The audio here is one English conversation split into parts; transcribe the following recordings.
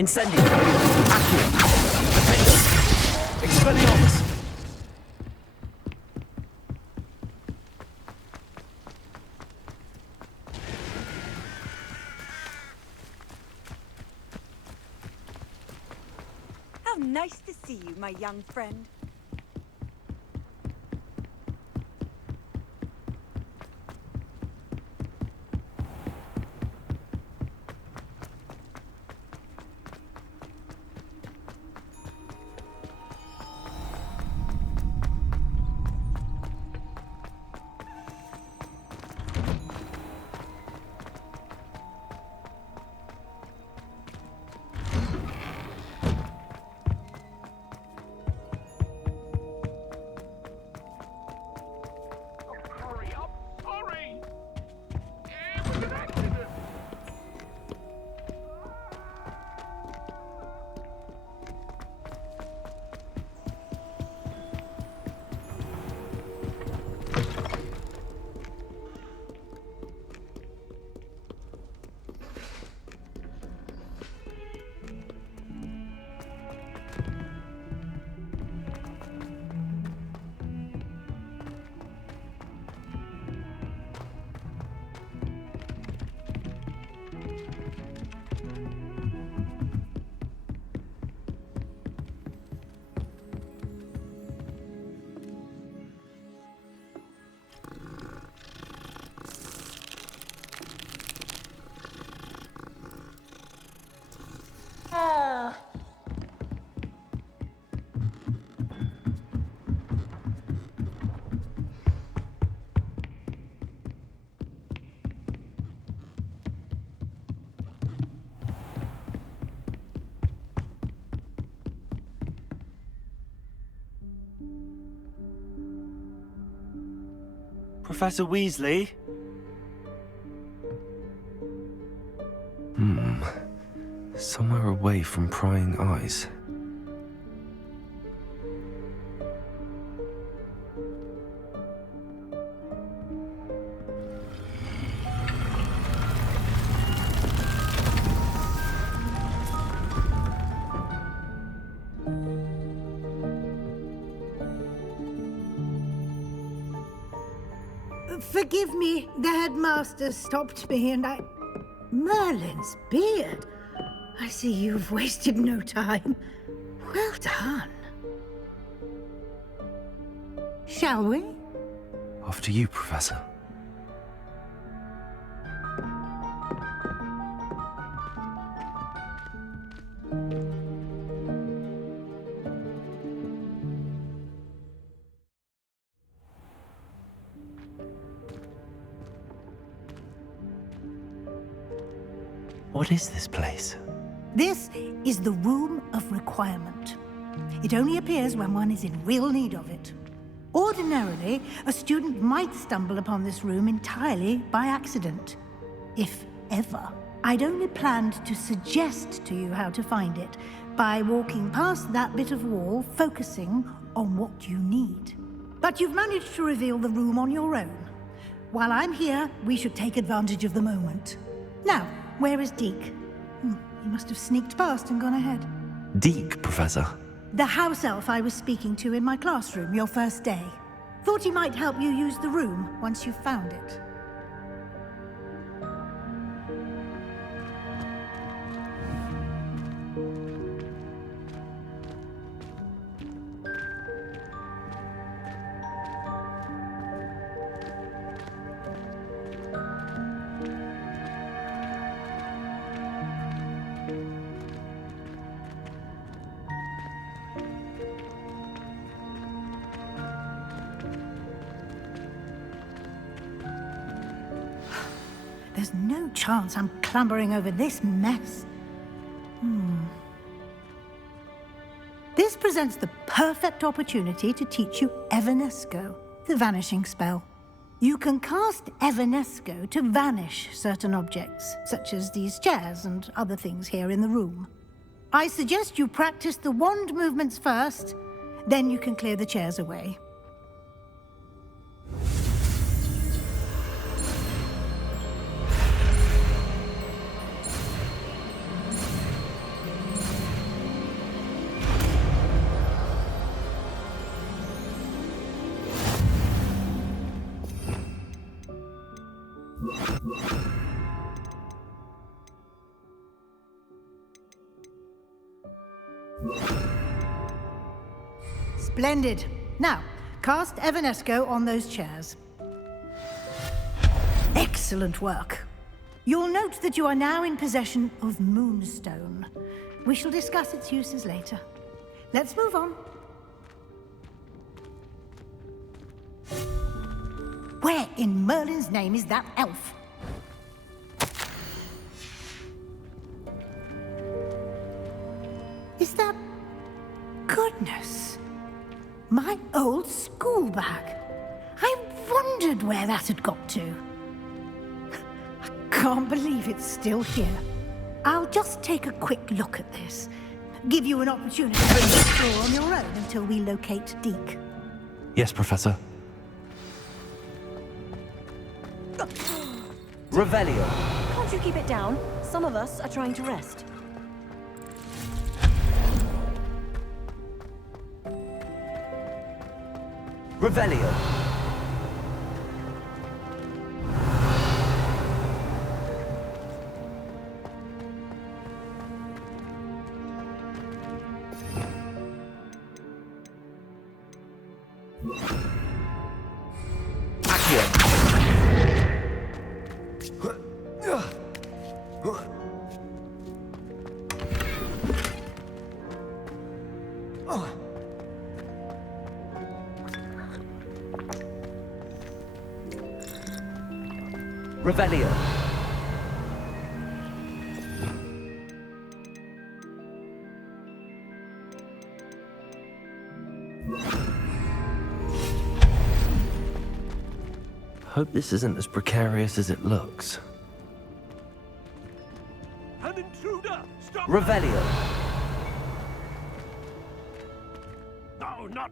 Incendio. Accio. Attendo. Expelliarmus. How nice to see you, my young friend. Professor Weasley? Somewhere away from prying eyes. Forgive me, the headmaster stopped me and I... Merlin's beard. I see you've wasted no time. Well done. Shall we? After you, Professor. What is this place? This is the Room of Requirement. It only appears when one is in real need of it. Ordinarily, a student might stumble upon this room entirely by accident, if ever. I'd only planned to suggest to you how to find it by walking past that bit of wall, focusing on what you need. But you've managed to reveal the room on your own. While I'm here, we should take advantage of the moment. Now, where is Deke? He must have sneaked past and gone ahead. Deke, Professor. The house elf I was speaking to in my classroom your first day. Thought he might help you use the room once you've found it. There's no chance I'm clambering over this mess. This presents the perfect opportunity to teach you Evanesco, the vanishing spell. You can cast Evanesco to vanish certain objects, such as these chairs and other things here in the room. I suggest you practice the wand movements first, then you can clear the chairs away. Splendid. Now, cast Evanesco on those chairs. Excellent work. You'll note that you are now in possession of Moonstone. We shall discuss its uses later. Let's move on. Where in Merlin's name is that elf? Is that... Goodness. My old school bag. I wondered where that had got to. I can't believe it's still here. I'll just take a quick look at this. Give you an opportunity to explore on your own until we locate Deke. Yes, Professor. Revelio. Can't you keep it down? Some of us are trying to rest. Revelio. Revelio. Hope this isn't as precarious as it looks. An intruder! Stop! Revelio. No, not...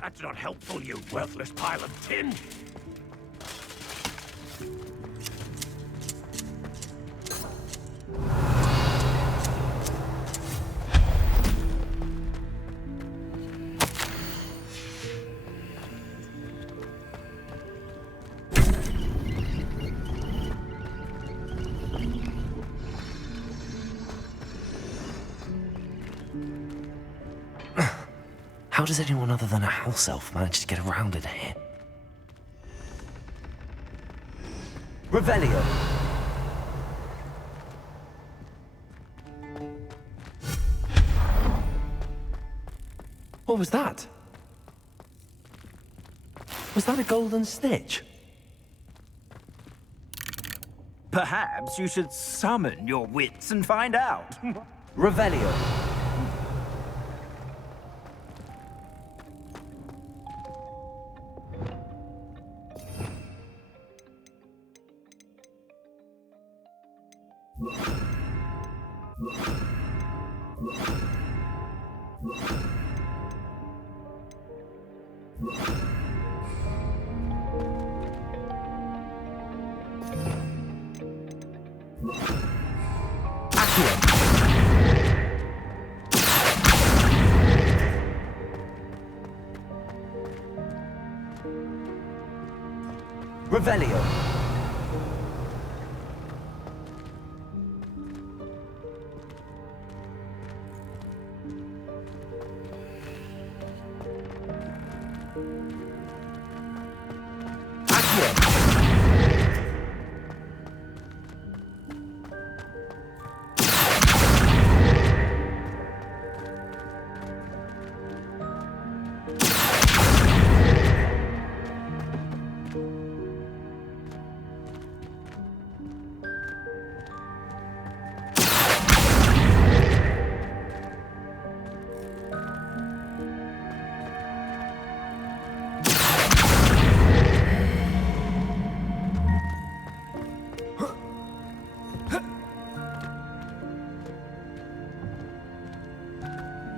that's not helpful, you worthless pile of tin! How does anyone other than a house elf manage to get around in here? Revelio. What was that? Was that a golden snitch? Perhaps you should summon your wits and find out. Revelio. Revelio.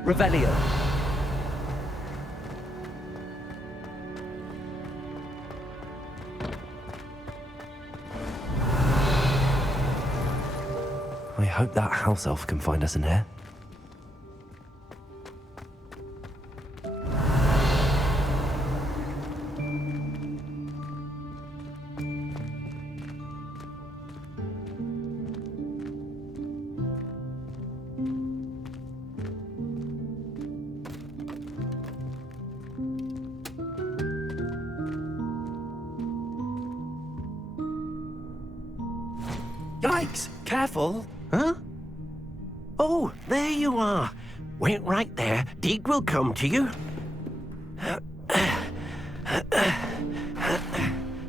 Revelio. I hope that house elf can find us in here. Yikes! Careful! Huh? Oh, there you are. Wait right there. Deek will come to you.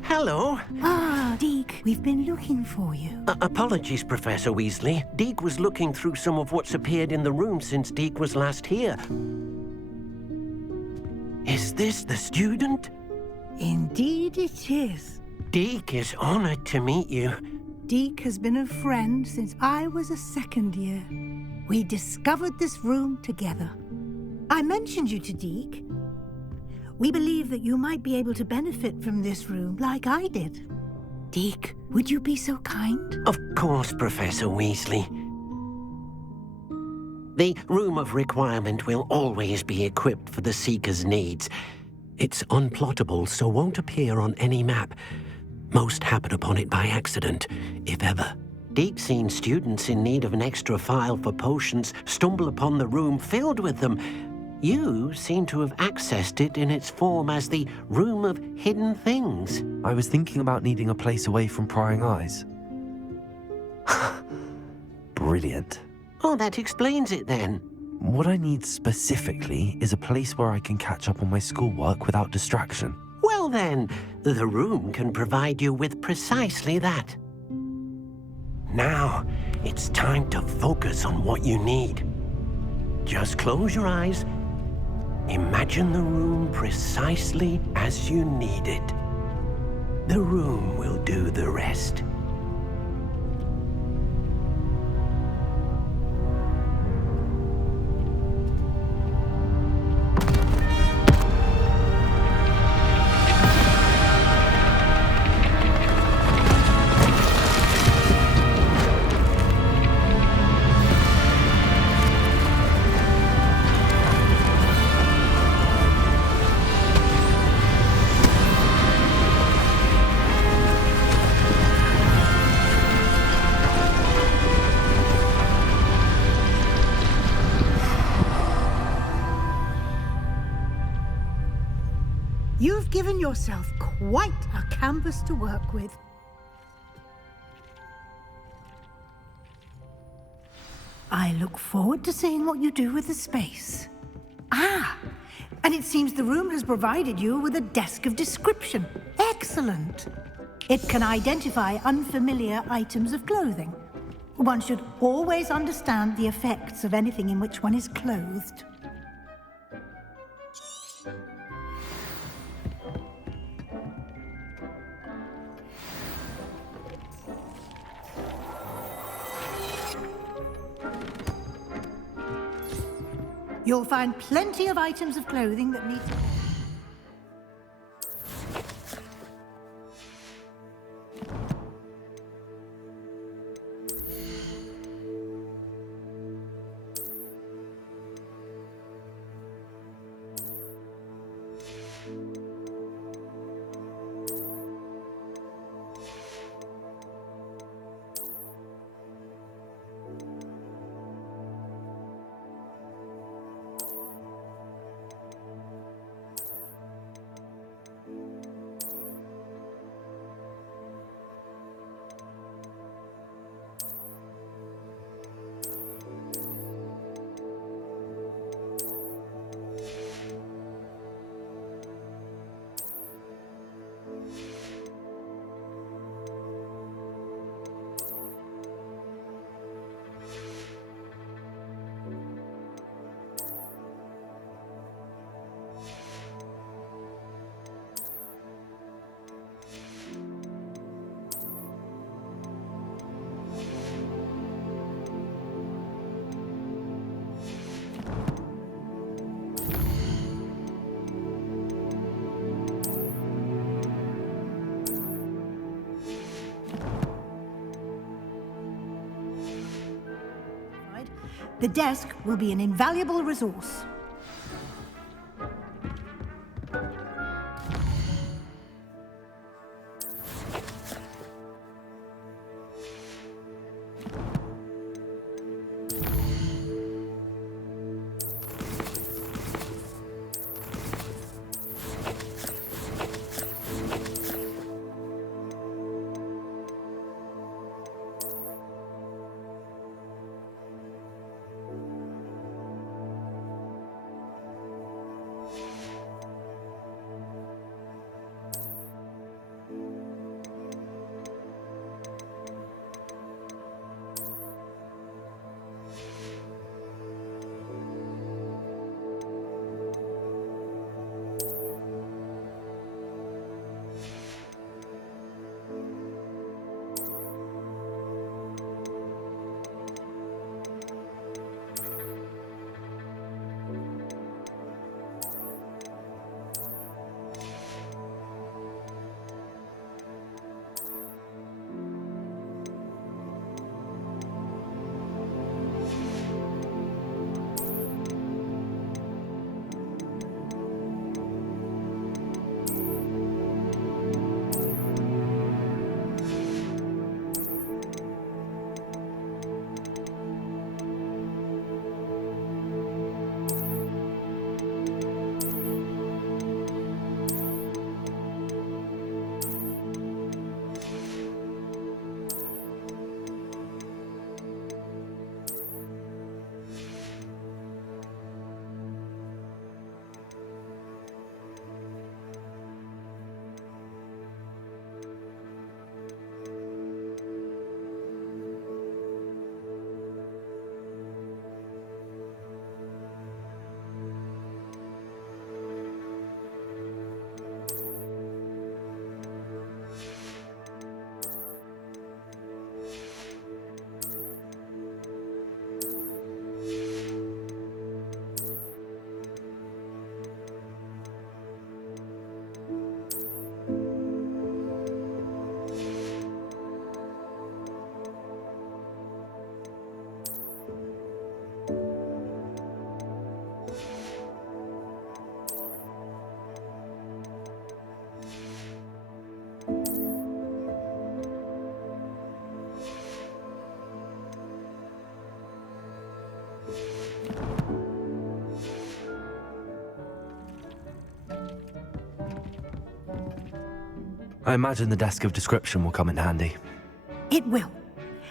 Hello. Ah, Deke, we've been looking for you. Apologies, Professor Weasley. Deek was looking through some of what's appeared in the room since Deek was last here. Is this the student? Indeed it is. Deek is honored to meet you. Deke has been a friend since I was a second year. We discovered this room together. I mentioned you to Deke. We believe that you might be able to benefit from this room like I did. Deke, would you be so kind? Of course, Professor Weasley. The Room of Requirement will always be equipped for the Seeker's needs. It's unplottable, so won't appear on any map. Most happen upon it by accident, if ever. Deke's seen students in need of an extra file for potions stumble upon the room filled with them. You seem to have accessed it in its form as the Room of Hidden Things. I was thinking about needing a place away from prying eyes. Brilliant. Oh, that explains it then. What I need specifically is a place where I can catch up on my schoolwork without distraction. Well then, the room can provide you with precisely that. Now, it's time to focus on what you need. Just close your eyes. Imagine the room precisely as you need it. The room will do the rest. You've given yourself quite a canvas to work with. I look forward to seeing what you do with the space. Ah, and it seems the room has provided you with a desk of description. Excellent. It can identify unfamiliar items of clothing. One should always understand the effects of anything in which one is clothed. You'll find plenty of items of clothing that need... The desk will be an invaluable resource. I imagine the desk of description will come in handy. It will.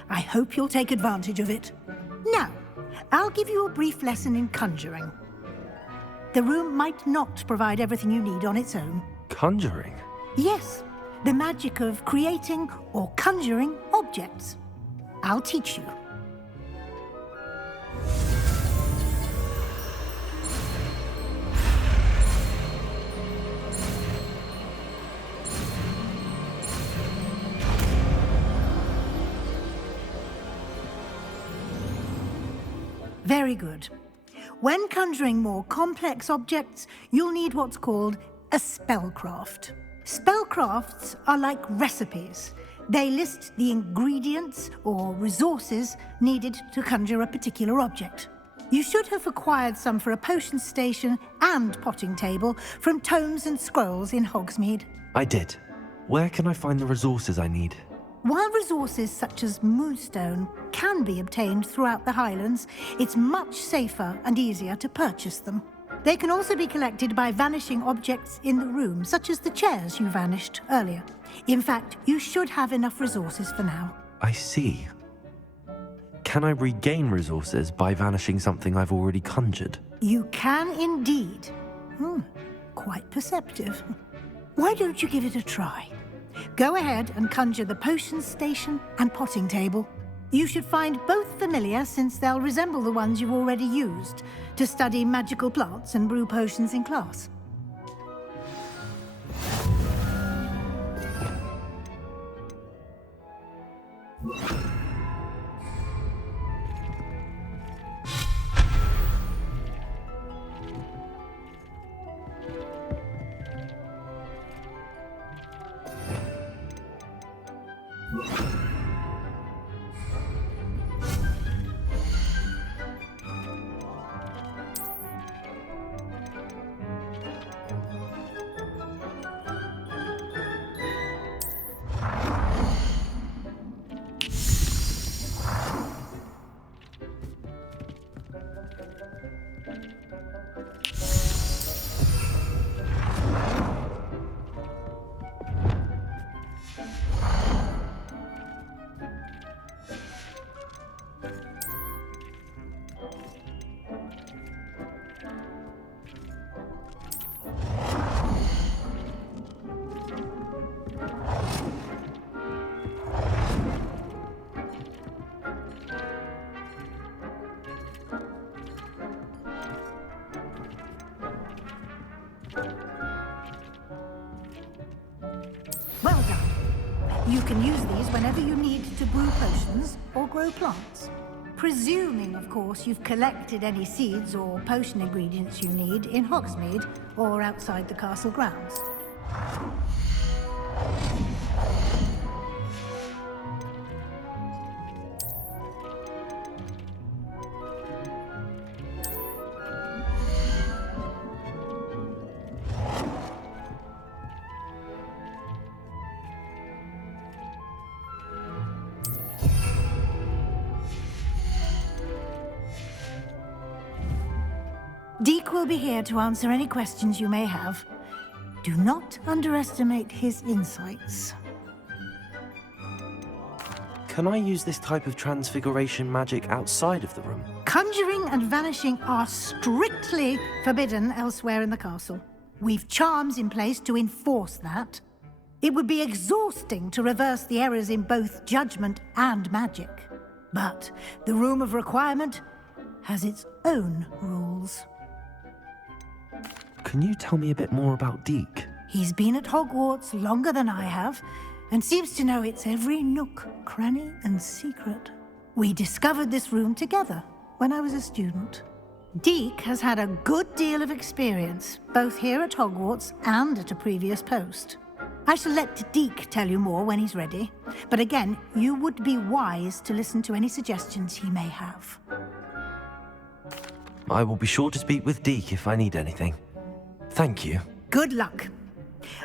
I hope you'll take advantage of it. Now, I'll give you a brief lesson in conjuring. The room might not provide everything you need on its own. Conjuring? Yes, the magic of creating or conjuring objects. I'll teach you. Very good. When conjuring more complex objects, you'll need what's called a spellcraft. Spellcrafts are like recipes. They list the ingredients or resources needed to conjure a particular object. You should have acquired some for a potion station and potting table from tomes and scrolls in Hogsmeade. I did. Where can I find the resources I need? While resources such as moonstone can be obtained throughout the Highlands, it's much safer and easier to purchase them. They can also be collected by vanishing objects in the room, such as the chairs you vanished earlier. In fact, you should have enough resources for now. I see. Can I regain resources by vanishing something I've already conjured? You can indeed. Quite perceptive. Why don't you give it a try? Go ahead and conjure the potion station and potting table. You should find both familiar, since they'll resemble the ones you've already used to study magical plants and brew potions in class. Well done. You can use these whenever you need to brew potions or grow plants. Presuming, of course, you've collected any seeds or potion ingredients you need in Hogsmeade or outside the castle grounds. Deek will be here to answer any questions you may have. Do not underestimate his insights. Can I use this type of transfiguration magic outside of the room? Conjuring and vanishing are strictly forbidden elsewhere in the castle. We've charms in place to enforce that. It would be exhausting to reverse the errors in both judgment and magic. But the Room of Requirement has its own rules. Can you tell me a bit more about Deek? He's been at Hogwarts longer than I have, and seems to know its every nook, cranny, and secret. We discovered this room together when I was a student. Deek has had a good deal of experience, both here at Hogwarts and at a previous post. I shall let Deek tell you more when he's ready, but again, you would be wise to listen to any suggestions he may have. I will be sure to speak with Deek if I need anything. Thank you. Good luck.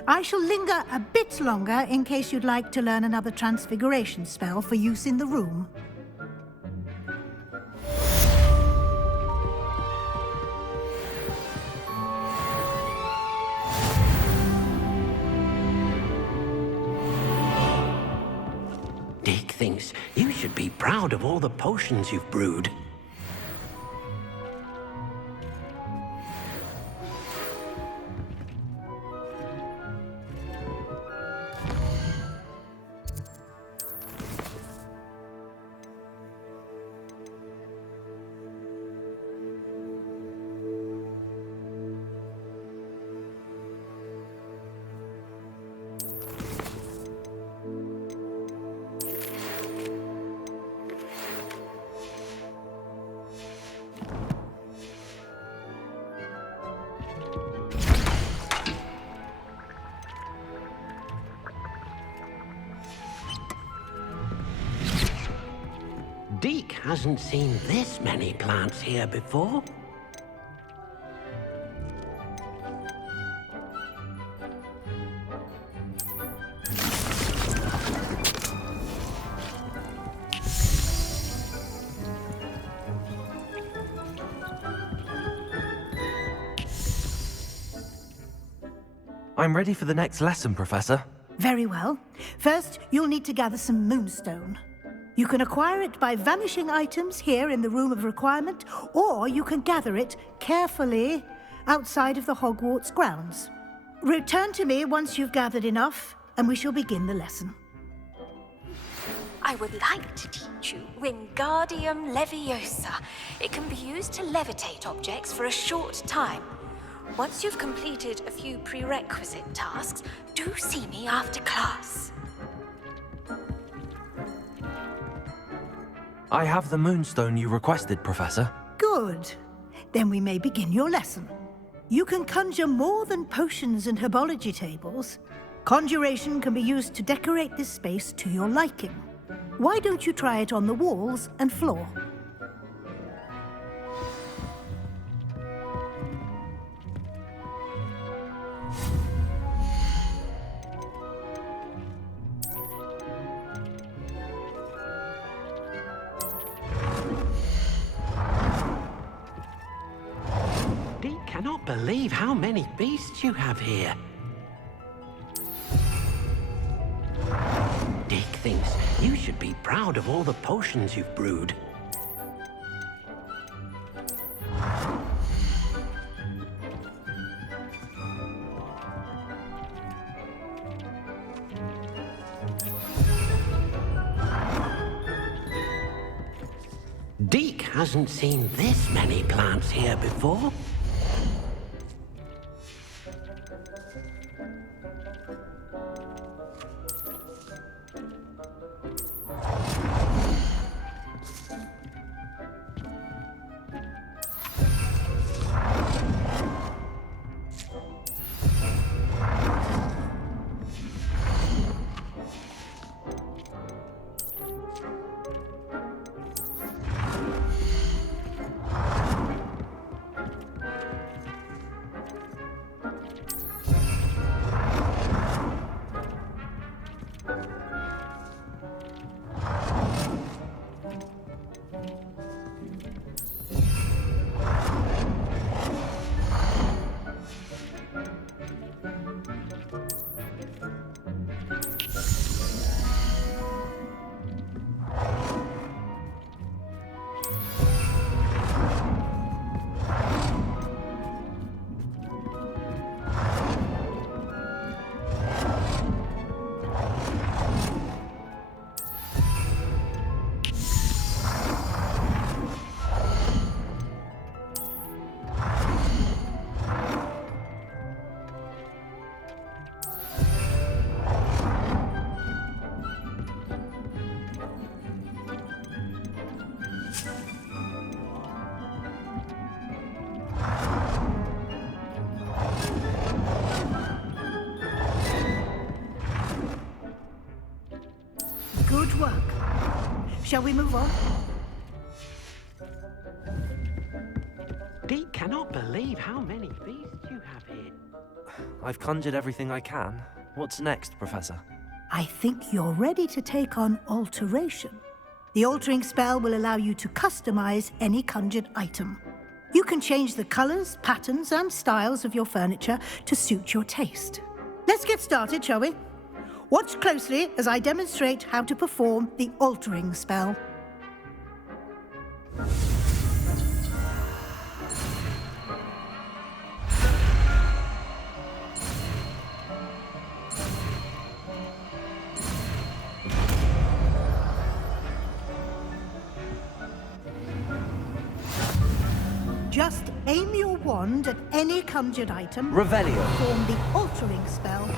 I shall linger a bit longer in case you'd like to learn another transfiguration spell for use in the room. proud of all the potions you've brewed. Deke hasn't seen this many plants here before. I'm ready for the next lesson, Professor. Very well. First, you'll need to gather some moonstone. You can acquire it by vanishing items here in the Room of Requirement, or you can gather it carefully outside of the Hogwarts grounds. Return to me once you've gathered enough, and we shall begin the lesson. I would like to teach you Wingardium Leviosa. It can be used to levitate objects for a short time. Once you've completed a few prerequisite tasks, do see me after class. I have the moonstone you requested, Professor. Good. Then we may begin your lesson. You can conjure more than potions and herbology tables. Conjuration can be used to decorate this space to your liking. Why don't you try it on the walls and floor? Cannot believe how many beasts you have here. Dick thinks you should be proud of all the potions you've brewed. Deke hasn't seen this many plants here before. Good work. Shall we move on? Deke cannot believe how many beasts you have here. I've conjured everything I can. What's next, Professor? I think you're ready to take on alteration. The altering spell will allow you to customize any conjured item. You can change the colors, patterns, and styles of your furniture to suit your taste. Let's get started, shall we? Watch closely as I demonstrate how to perform the altering spell. Just aim your wand at any conjured item. Revelio. Form the altering spell.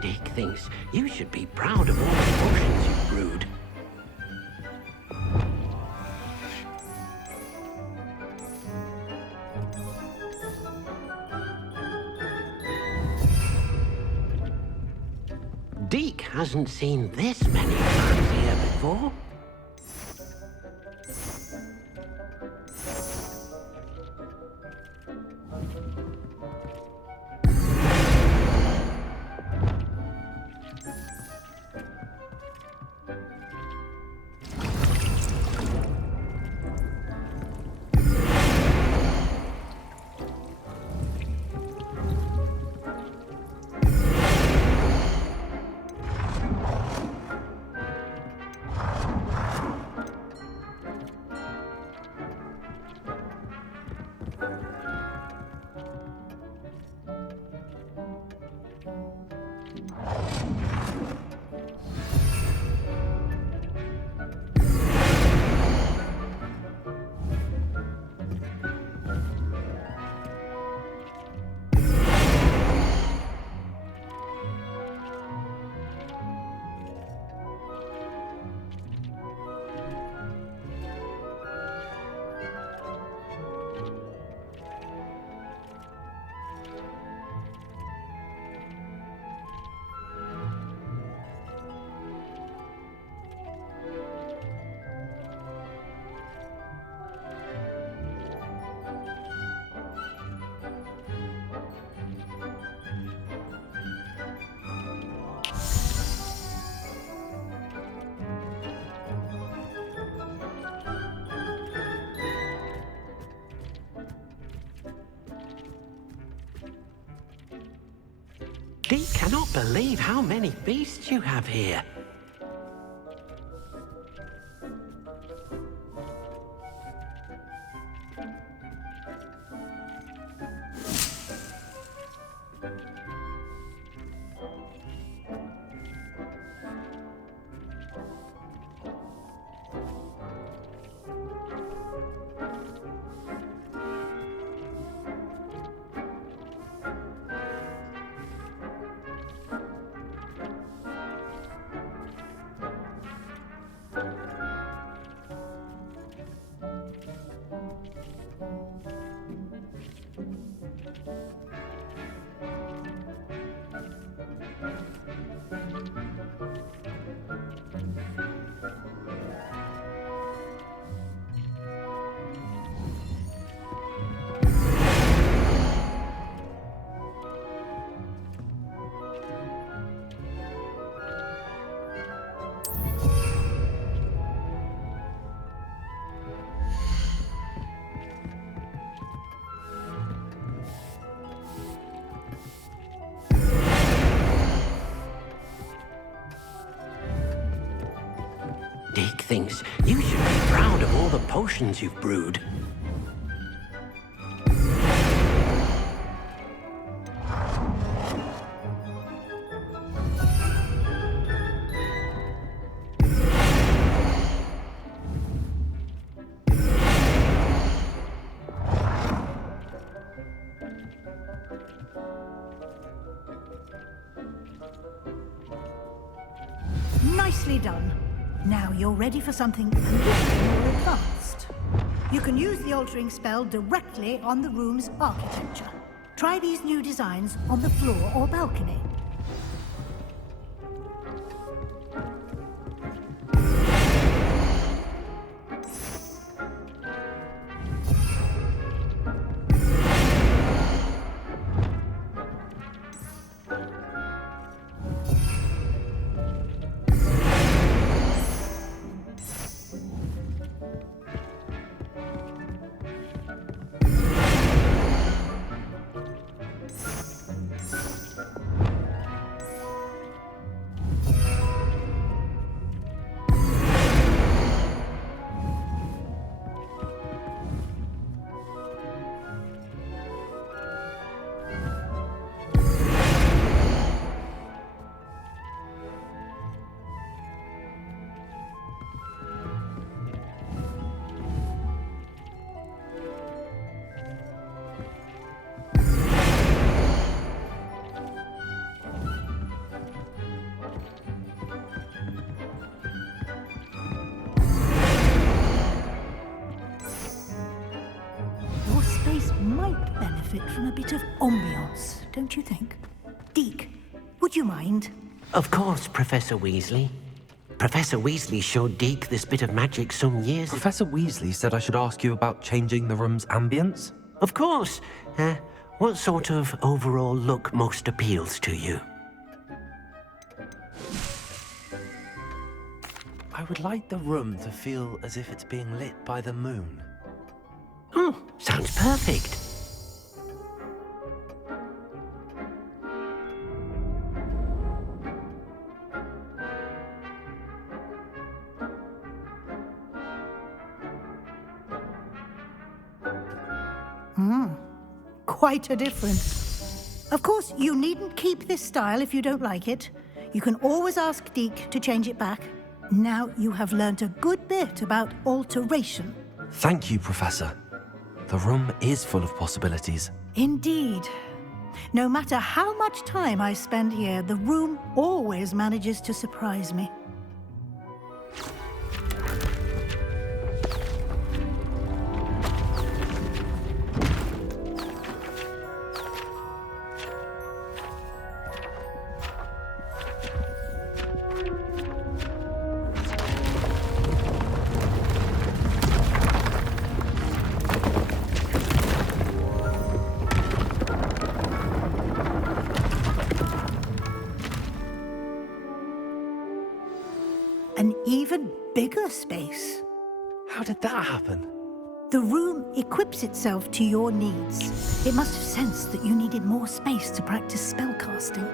Dick thinks you should be proud of all the potions you've brewed. Deke hasn't seen this many plants here before. Deke cannot believe how many beasts you have here. Deke thinks you should be proud of all the potions you've brewed. Nicely done. Now you're ready for something a little more advanced. You can use the altering spell directly on the room's architecture. Try these new designs on the floor or balcony. might benefit from a bit of ambiance, don't you think? Deke, would you mind? Of course, Professor Weasley. Professor Weasley showed Deke this bit of magic some years ago. Professor Weasley said I should ask you about changing the room's ambience? Of course. What sort of overall look most appeals to you? I would like the room to feel as if it's being lit by the moon. Oh, sounds perfect. Quite a difference. Of course, you needn't keep this style if you don't like it. You can always ask Deke to change it back. Now you have learnt a good bit about alteration. Thank you, Professor. The room is full of possibilities. Indeed. No matter how much time I spend here, the room always manages to surprise me. An even bigger space. How did that happen? The room equips itself to your needs. It must have sensed that you needed more space to practice spellcasting.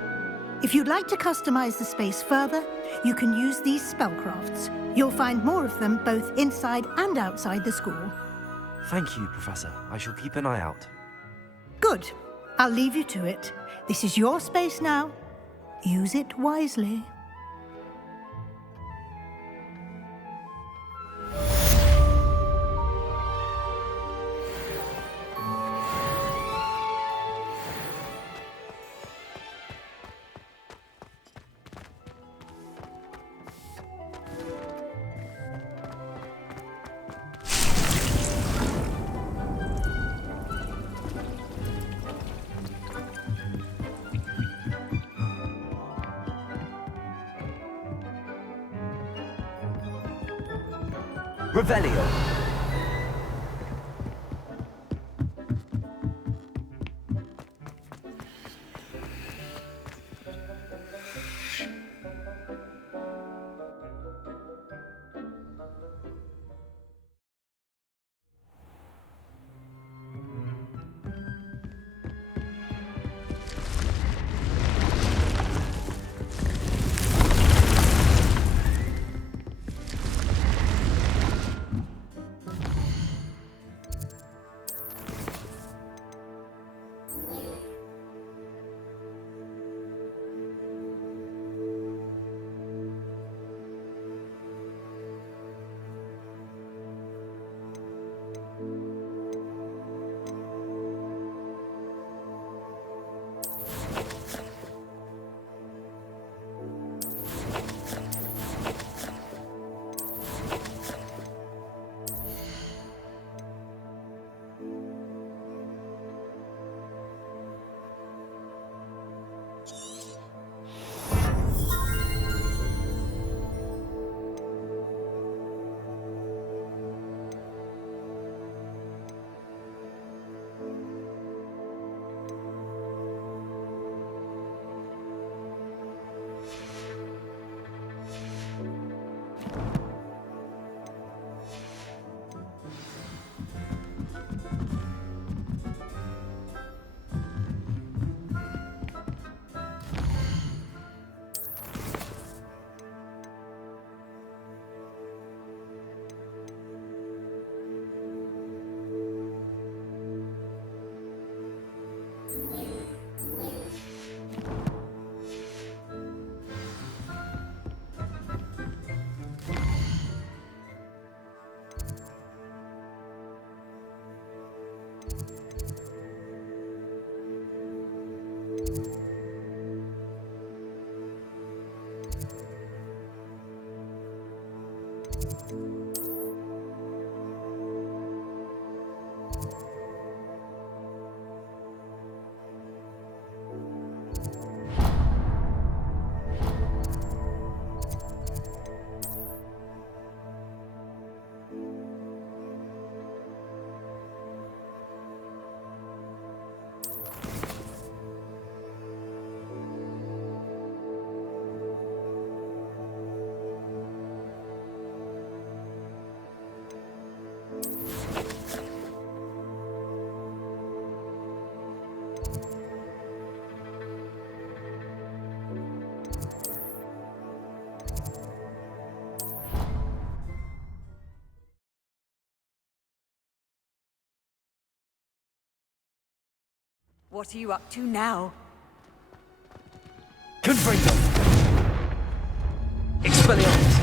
If you'd like to customize the space further, you can use these spellcrafts. You'll find more of them both inside and outside the school. Thank you, Professor. I shall keep an eye out. Good. I'll leave you to it. This is your space now. Use it wisely. Revelio. What are you up to now? Confringo! Expelliarmus!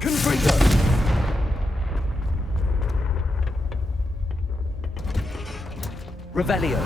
Confringo! Revelio!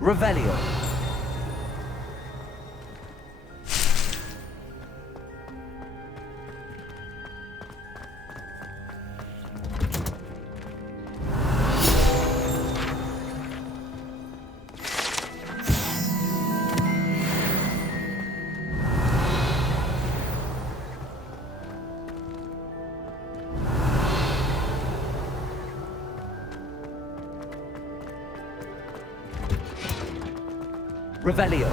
Revelio! Revelio!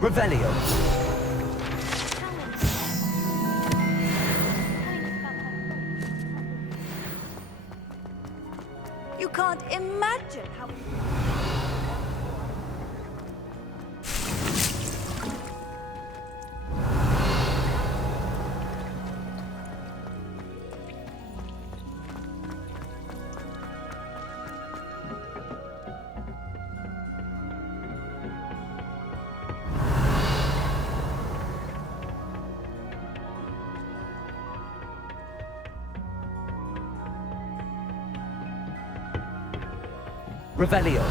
Revelio! You can't imagine how... Revelio!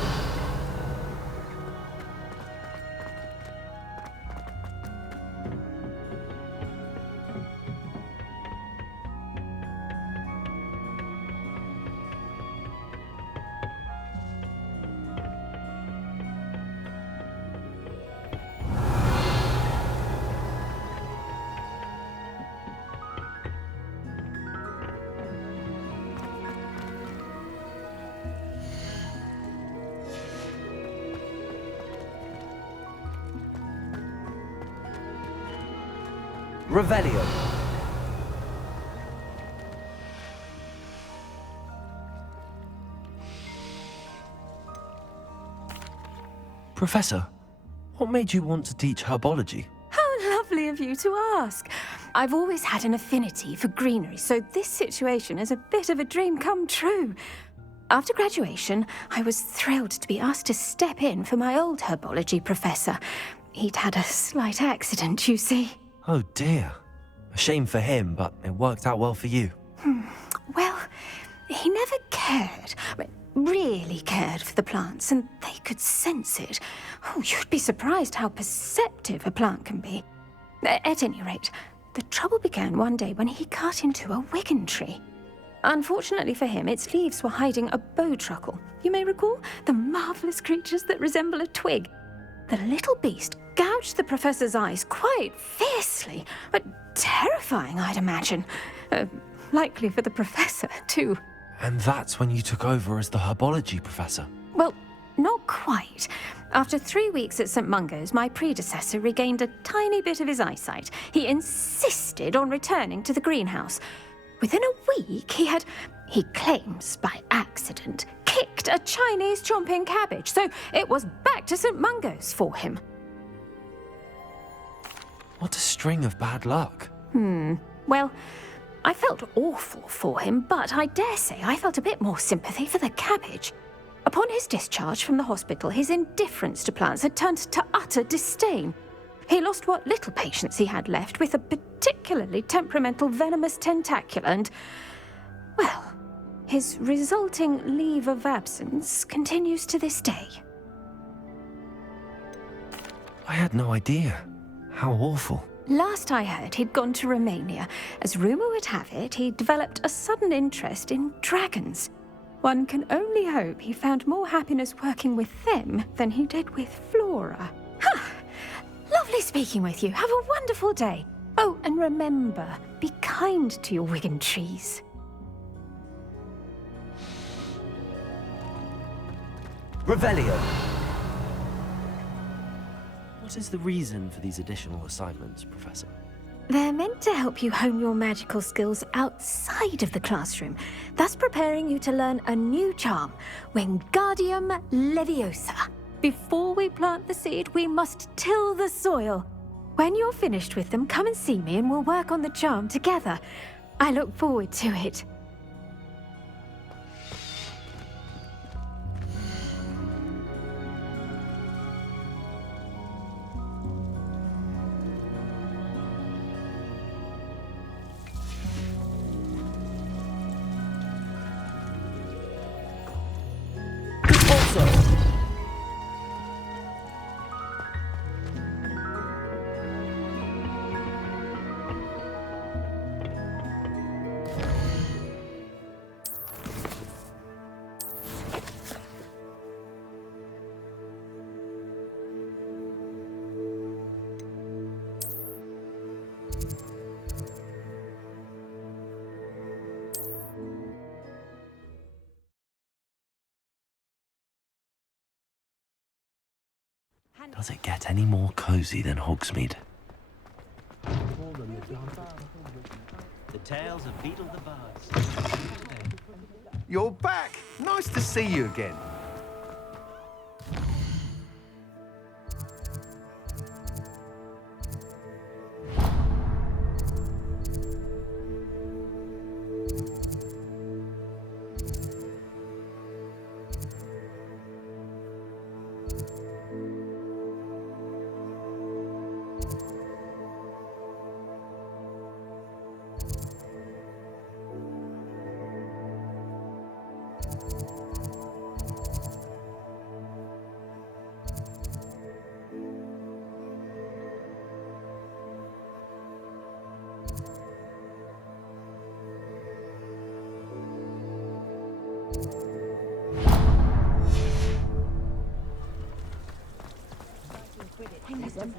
Revelio! Professor, what made you want to teach herbology? How lovely of you to ask. I've always had an affinity for greenery, so this situation is a bit of a dream come true. After graduation, I was thrilled to be asked to step in for my old herbology professor. He'd had a slight accident, you see. Oh dear. A shame for him, but it worked out well for you. Well, he never cared, really cared for the plants, and they could sense it. Oh, you'd be surprised how perceptive a plant can be. At any rate, the trouble began one day when he cut into a Wigan tree. Unfortunately for him, its leaves were hiding a bowtruckle. You may recall the marvellous creatures that resemble a twig. The little beast gouged the professor's eyes quite fiercely, but terrifying, I'd imagine. Likely for the professor, too. And that's when you took over as the herbology professor? Well, not quite. After 3 weeks at St. Mungo's, my predecessor regained a tiny bit of his eyesight. He insisted on returning to the greenhouse. Within a week, he claims by accident, kicked a Chinese chomping cabbage, so it was back to St. Mungo's for him. What a string of bad luck. Well, I felt awful for him, but I dare say I felt a bit more sympathy for the cabbage. Upon his discharge from the hospital, his indifference to plants had turned to utter disdain. He lost what little patience he had left with a particularly temperamental venomous tentacula and, well, his resulting leave of absence continues to this day. I had no idea. How awful. Last I heard, he'd gone to Romania. As rumour would have it, he developed a sudden interest in dragons. One can only hope he found more happiness working with them than he did with Flora. Lovely speaking with you. Have a wonderful day. Oh, and remember, be kind to your Wigan trees. Revelio. What is the reason for these additional assignments, Professor? They're meant to help you hone your magical skills outside of the classroom, thus preparing you to learn a new charm, Wingardium Leviosa. Before we plant the seed, we must till the soil. When you're finished with them, come and see me and we'll work on the charm together. I look forward to it. Does it get any more cozy than Hogsmeade? The tales of Beetle the Bard. You're back! Nice to see you again.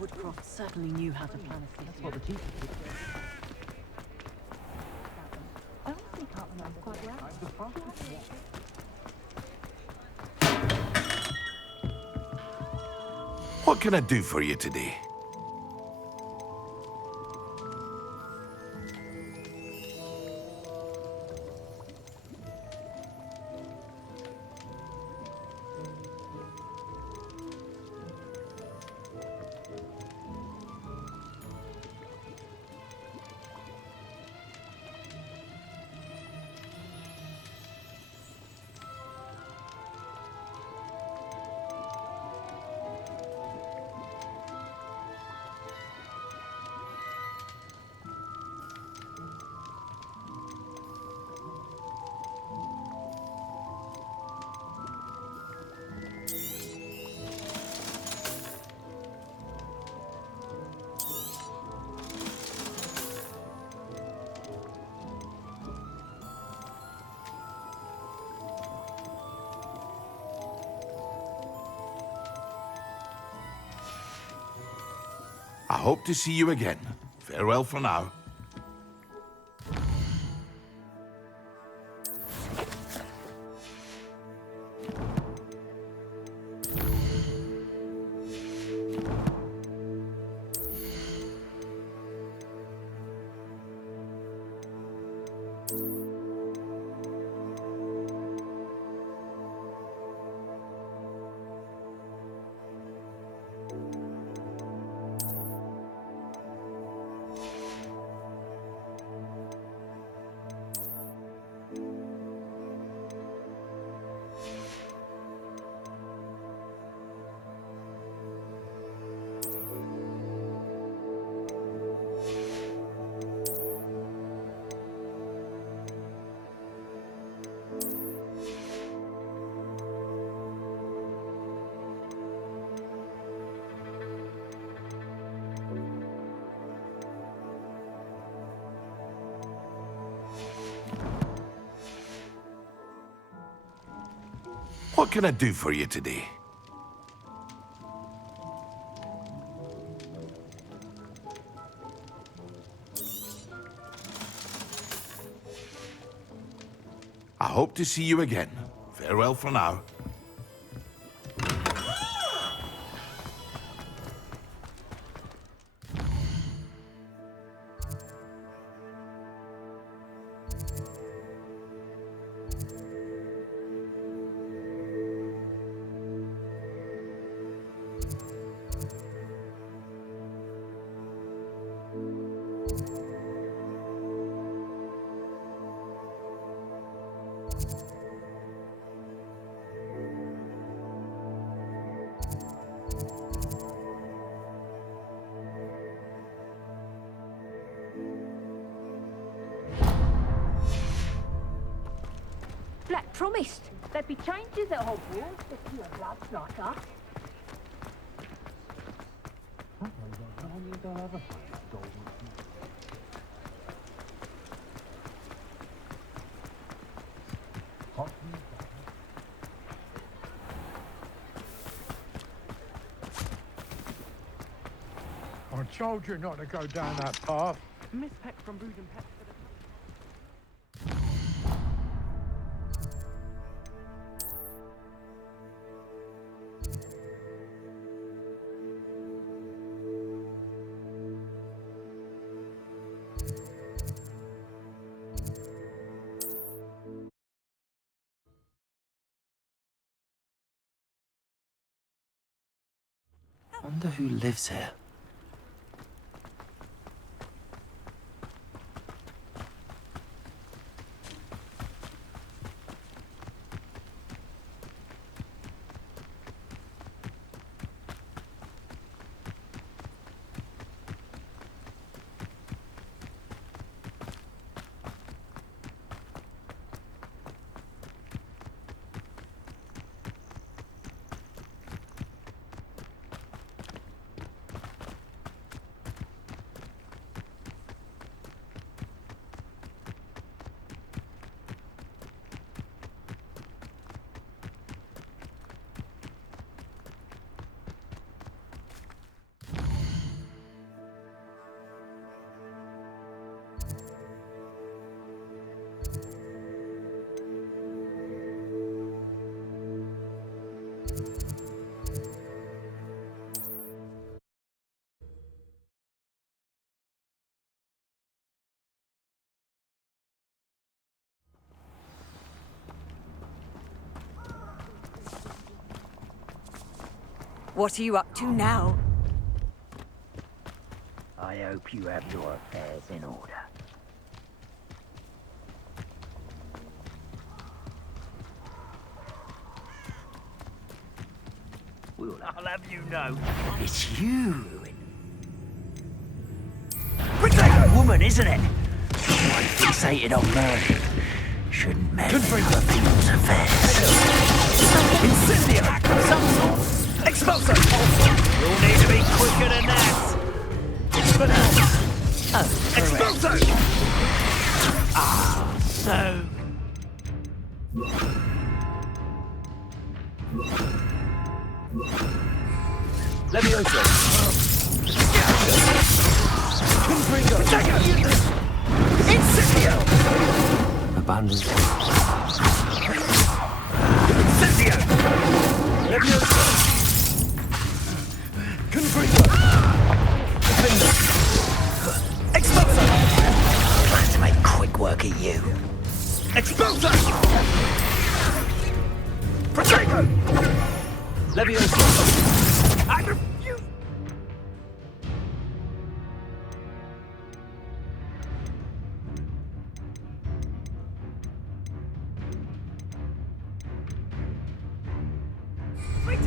Woodcroft certainly knew how to plan a city. That's what the teacher did. I honestly can't remember quite well. What can I do for you today? I hope to see you again. Farewell for now. What can I do for you today? I hope to see you again. Farewell for now. Black promised there'd be changes at Hogwarts if you had lads like us. I told you not to go down that path. Miss Peck from Brood and Pet. Wonder who lives here. What are you up to now? I hope you have your affairs in order. Well, I'll have you know, it's you who... Protect a woman, isn't it? Someone fixated on murder shouldn't meddle with people's affairs. Incendiary! Some sort! Expulso! You'll need to be quicker than that! Oh, Expulso! Ah, so... Levioso! Confringo! Incendio! Abandoned. Incendio! Levioso!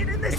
in this